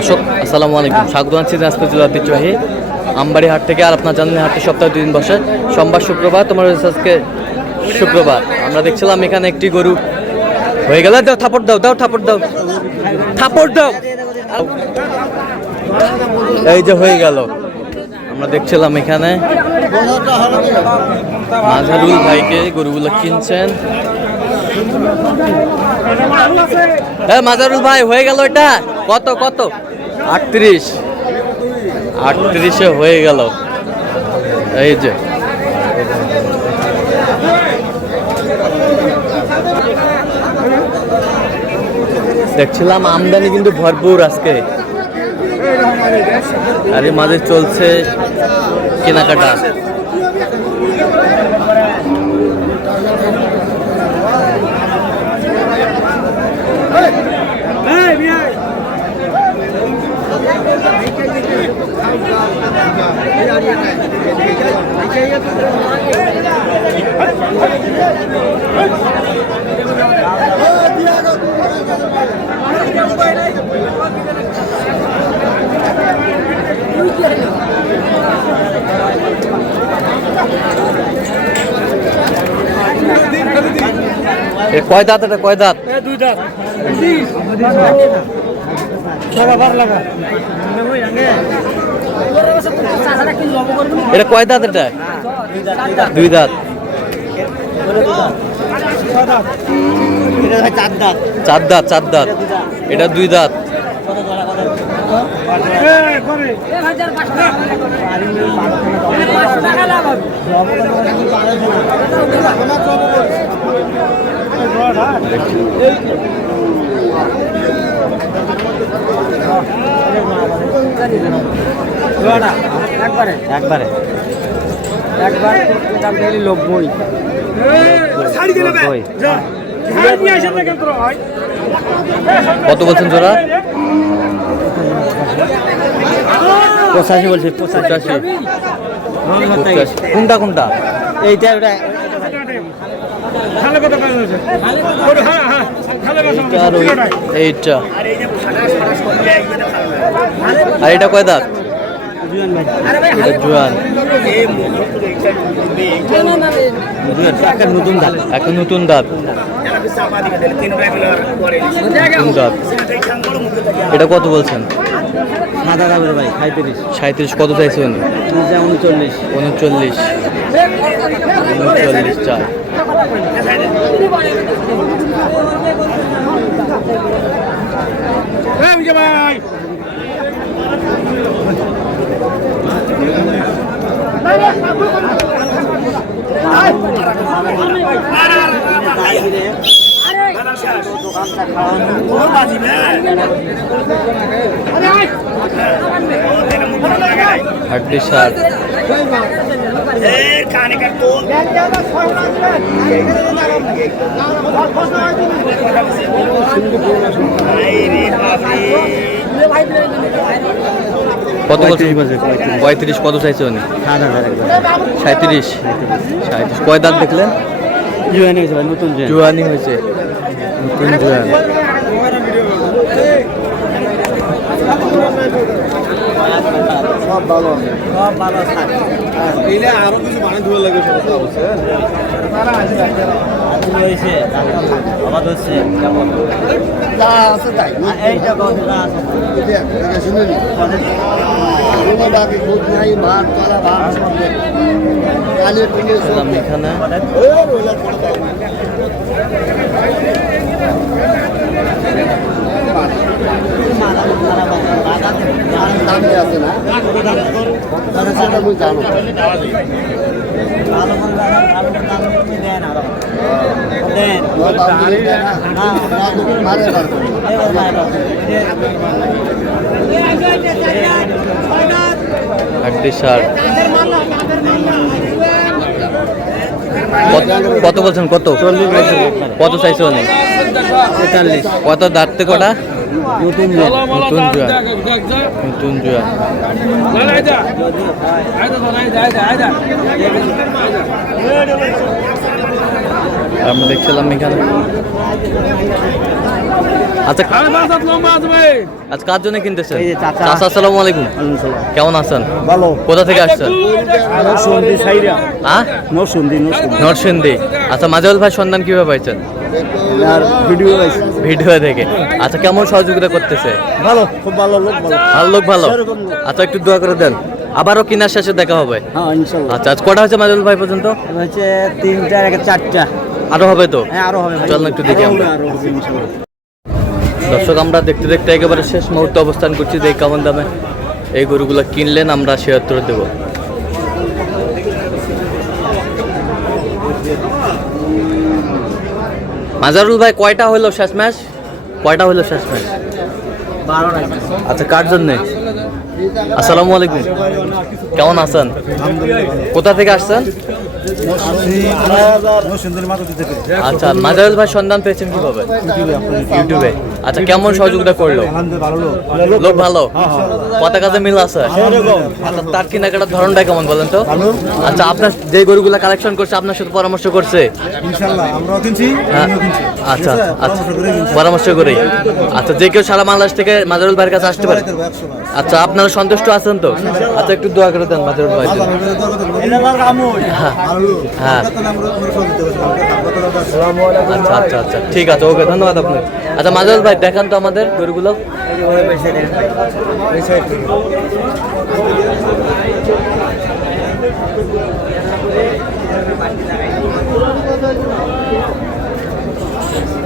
দর্শক আসসালামু আলাইকুম, স্বাগত জানাচ্ছি দিনাজপুর জেলার ঐতিহ্যবাহী আমবাড়ি হাট থেকে। আর আপনার জানেন হাটটি সপ্তাহে 2 দিন বসে, সোমবার শুক্রবার। তোমার আজকে শুক্রবার। আমরা দেখছিলাম এখানে একটি গরু হয়ে গেল। দাও থাপড় দাও, দাও থাপড় দাও, থাপড় দাও। এই যে হয়ে গেল। আমরা দেখছিলাম এখানে মাঝারুল ভাইকে গরুগুলো কিনছেন। হ্যাঁ মাজারুল ভাই হয়ে গেল। এটা কত কত? 38 হয়ে গেল। এই যে দেখছিলাম আমদানি কিন্তু ভরপুর আজকে। আর এর মাঝে চলছে কেনাকাটা। কয় দাঁত? এটা কয় দাঁত? 2 দাঁত। এটা কয় দাঁত? এটা 2 দাঁত। 4 দাঁত। 4 দাঁত। এটা 2 দাঁত। একবার দাম দিলি 90। কত বলছেন জোড়া? 85 বলছে। 85। কোনটা কোনটা? এইটা ওটা এইটা। আর এটা কয় দাঁত? এটা জোয়ান। নতুন দাঁত। এখন নতুন দাঁত। এটা কত বলছেন? সাদা দামের ভাই 35। 37। কত চাইছেন? 39। 39 চাই। হাড্ডি সার। কত? 35। কত চাইছে উনি? 37। কয় দাঁত দেখলেন? জুয়ানি হয়েছে ভাই, নতুন জুয়ানি হয়েছে। নতুন জুয়ান। সব ভালো আরো কিছু বানিয়ে ধুয়ে লাগে এখানে আছে না জানো হাড্ডি সার। কত বলছেন? কত? 40। কত চাইছে অনেক? 43। কত দাঁত থেকে? কটা? নতুন নতুন জুয়ান। নতুন জুয়ান। আমরা দেখছিলাম এখানে। আচ্ছা আজ কার জন্য কিনতেছেন? এই যে চাচা। চাচা আসসালামু আলাইকুম, কেমন আছেন? ভালো। কোথা থেকে আসছেন? নরসিংদী সাইরা। হ্যাঁ, নরসিংদী নরসিংদী। আচ্ছা, মাজাউল ভাই সন্ধান কিভাবে পাইছেন? আর ভিডিও আছে। ভিডিও দেখে। আচ্ছা, কেমন সহযোগিতা করতেছে? ভালো, খুব ভালো লোক, ভালো। ভালো লোক, ভালো। সেরকম লোক। আচ্ছা, একটু দোয়া করে দেন, আবারও কিনার শেষে দেখা হবে। হ্যাঁ ইনশাআল্লাহ। আচ্ছা, আজ কটা হয়েছে মাজাউল ভাই পর্যন্ত? এবার হচ্ছে 3টা, 4টা। আরো হবে তো? হ্যাঁ আরো হবে ভাই। চল না একটু দেখি আমরা। আরো হবে ইনশাআল্লাহ। দর্শক, আমরা দেখতে দেখতে একেবারে শেষ মুহূর্তে অবস্থান করছি। যে কেমন দামে এই গরুগুলো কিনলেন আমরা সে উত্তর দেব। মাজারুল ভাই, কয়টা হইলো শেষ ম্যাচ? কয়টা হইলো শেষ ম্যাচ? 12টা। আচ্ছা, কার জন্যে? আসসালামু আলাইকুম, কেমন আছেন? কোথা থেকে আসছেন? আচ্ছা, মাজারুল ভাই সন্ধান পেয়েছেন কিভাবে? ইউটিউবে। আচ্ছা, কেমন সহযোগিতা করলো? লোক ভালো, কথা কাজে মিল আছে। আচ্ছা, তার কেনাকাটার ধরনটা কেমন বলেন তো? আচ্ছা, আপনার যে গরুগুলা কালেকশন করছে আপনার সাথে পরামর্শ করছে? ইনশাআল্লাহ আমরাও কিনছি, হ্যাঁ। আমিও কিনছি। আচ্ছা ঠিক আছে? আচ্ছা, পরামর্শ করে কিনছি। পরামর্শ করেই। আচ্ছা, যে কেউ সারা বাংলাদেশ থেকে মাজারুল ভাইয়ের কাছে আসতে পারে? 100%। আচ্ছা, আপনারা সন্তুষ্ট আছেন তো? আচ্ছা, একটু দোয়া করে দেন মাজারুল ভাই। হ্যাঁ। আচ্ছা আচ্ছা আচ্ছা, ঠিক আছে, ওকে, ধন্যবাদ আপনাকে। আচ্ছা মাজারুল ভাই, দেখান তো আমাদের গরুগুলো।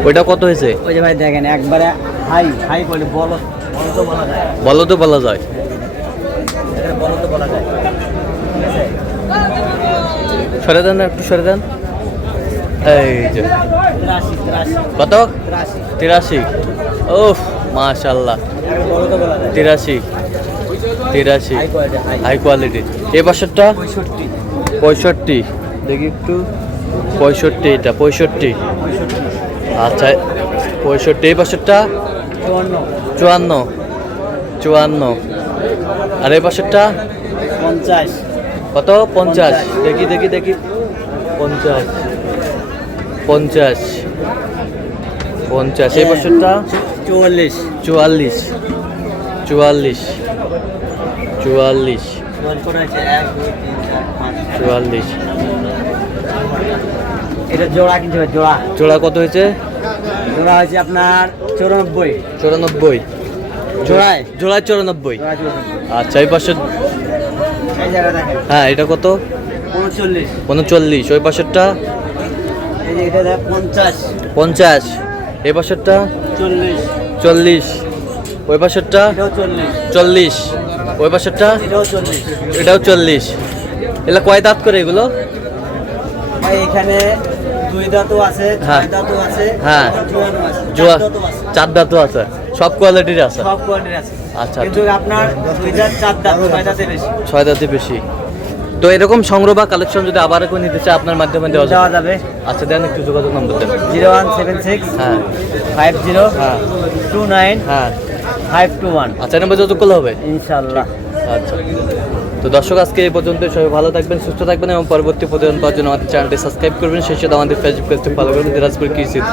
ওইটা কত হয়েছে? ওই যে ভাই দেখেন একবারে হাই হাই বলে বলো, বলো তো বলা যায়। বলো তো বলা যায়। এটা বলো তো বলা যায়। সরে দেন না, একটু সরে দেন। এই যে 83 কত? 83। ওফ, মাশাআল্লাহ, বলো তো বলা যায়। 83। High quality, high quality. এই বছরটা 65। 65। দেখি একটু, 65। এটা 65। আচ্ছা, 65। এই বছরটা 54। 54। আর এই বছরটা 50। কত? 50। দেখি দেখি দেখি, 50। 50। 50। এই বছরটা 44। 44। 44। 44। 44। এটা জোড়া কিনতে হবে, জোড়া। জোড়া কত হয়েছে? জোড়া হয়েছে আপনার 94। 94। জোড়ায়? জোড়ায় 94। জোড়া 94। আচ্ছা, এই পাশে, এই জায়গা দেখেন হ্যাঁ, এটা কত? 39। 39। ওই পাশেরটা এই যে এটা দেখ 50। 50। এই পাশেরটা 40। 40। ওই পাশেরটা এটাও 40। 40। ওই পাশেরটা এটাও 40। এটাও 40। এগুলো কয় দাঁত করে এগুলো? ভাই এখানে 2 দাঁতও আছে, হ্যাঁ। 6 দাঁতও আছে, হ্যাঁ। জোয়ানও আছে, জোয়া 4 দাঁতও আছে। 4 দাঁতও আছে, সব কোয়ালিটির আছে। সব কোয়ালিটির আছে। আচ্ছা, কিন্তু আপনার 2 দাঁত, 4 দাঁত, 6 দাঁতে বেশি 6 দাঁতে বেশি। তো এরকম সংগ্রহ বা কালেকশন যদি আবার কেউ নিতে চায় আপনার মাধ্যমে দেওয়া দেওয়া যাবে? যাবে। আচ্ছা, দেন একটু যোগাযোগ নম্বর দেন। 0176 হ্যাঁ 50 হ্যাঁ 29 হ্যাঁ। 521। আচ্ছা, নম্বর যোগাযোগ করলে হবে? ইনশাআল্লাহ। আচ্ছা, তো দর্শক, আজকে এই পর্যন্ত। সবাই ভালো থাকবেন, সুস্থ থাকবেন এবং পরবর্তী প্রতিবেদন পাওয়ার জন্য আমাদের চ্যানেলটি সাবস্ক্রাইব করবেন। সেই সাথে আমাদের ফেসবুক পেজটি ফলো করবেন, দিনাজপুর কৃষি চিত্র।